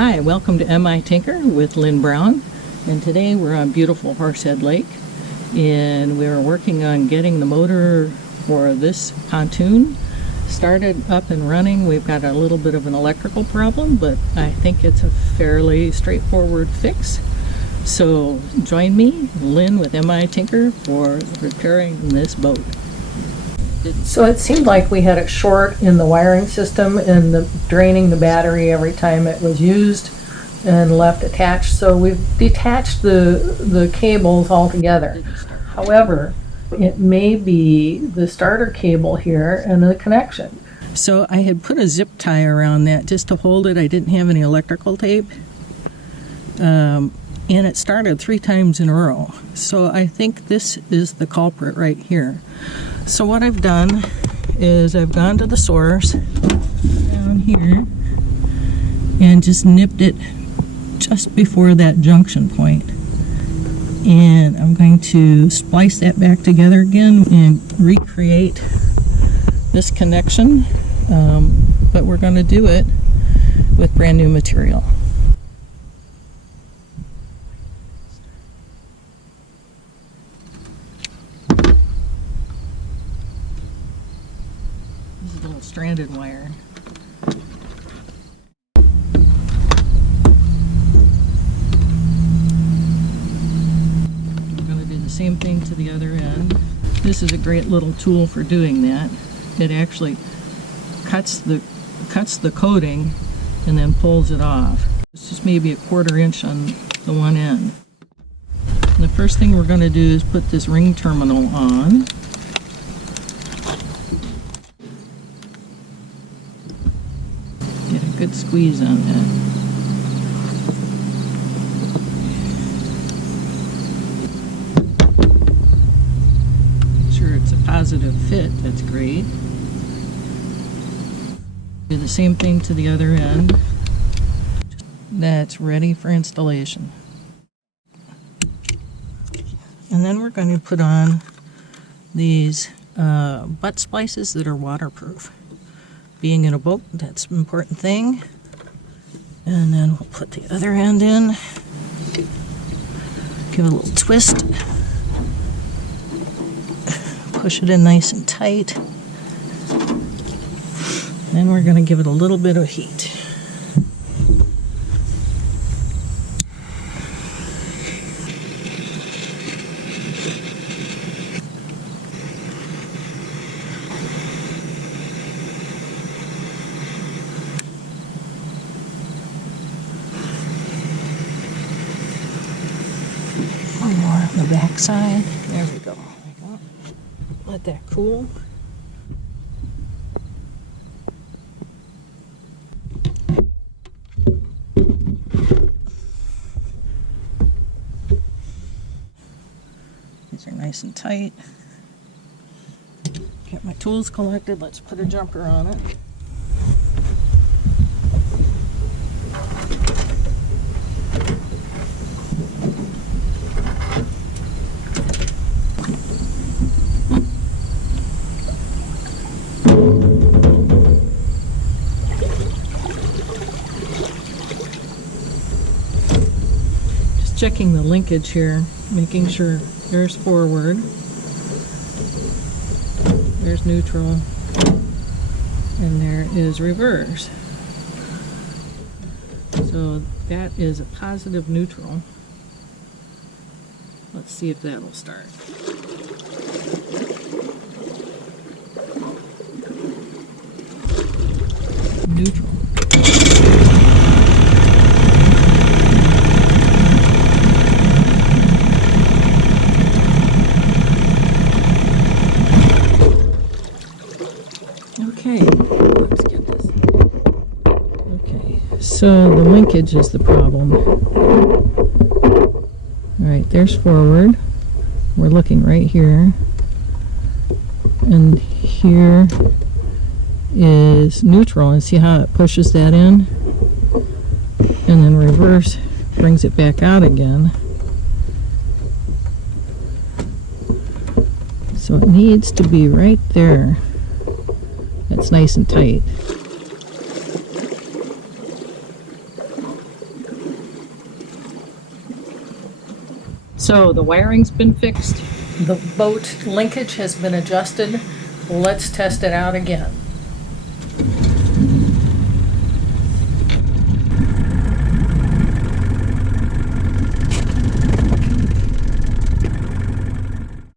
Hi, welcome to MI Tinker with Lynn Brown, and today we're on beautiful Horsehead Lake, and we're working on getting the motor for this pontoon started up and running. We've got a little bit of an electrical problem, but I think it's a fairly straightforward fix. So join me, Lynn with MI Tinker, for repairing this boat. So it seemed like we had it short in the wiring system and draining the battery every time it was used and left attached. So we've detached the cables altogether. However, it may be the starter cable here and the connection. So I had put a zip tie around that just to hold it. I didn't have any electrical tape. And it started 3 times in a row. So I think this is the culprit right here. So what I've done is I've gone to the source down here and just nipped it just before that junction point. And I'm going to splice that back together again and recreate this connection, but we're going to do it with brand new material. This is a little stranded wire. Same thing to the other end. This is a great little tool for doing that. It actually cuts the coating and then pulls it off. It's just maybe a 1/4 inch on the one end. And the first thing we're going to do is put this ring terminal on. Get a good squeeze on that. It's a positive fit, that's great. Do the same thing to the other end. That's ready for installation. And then we're going to put on these butt splices that are waterproof. Being in a boat, that's an important thing. And then we'll put the other end in. Give it a little twist. Push it in nice and tight. Then we're going to give it a little bit of heat. One more on the back side. There we go. Let that cool. These are nice and tight. Get my tools collected. Let's put a jumper on it. Checking the linkage here, making sure there's forward, there's neutral, and there is reverse. So that is a positive neutral. Let's see if that'll start. Neutral. Okay, let's get this. Okay, so the linkage is the problem. Alright, there's forward. We're looking right here. And here is neutral. And see how it pushes that in? And then reverse brings it back out again. So it needs to be right there. It's nice and tight. So the wiring's been fixed. The boat linkage has been adjusted. Let's test it out again.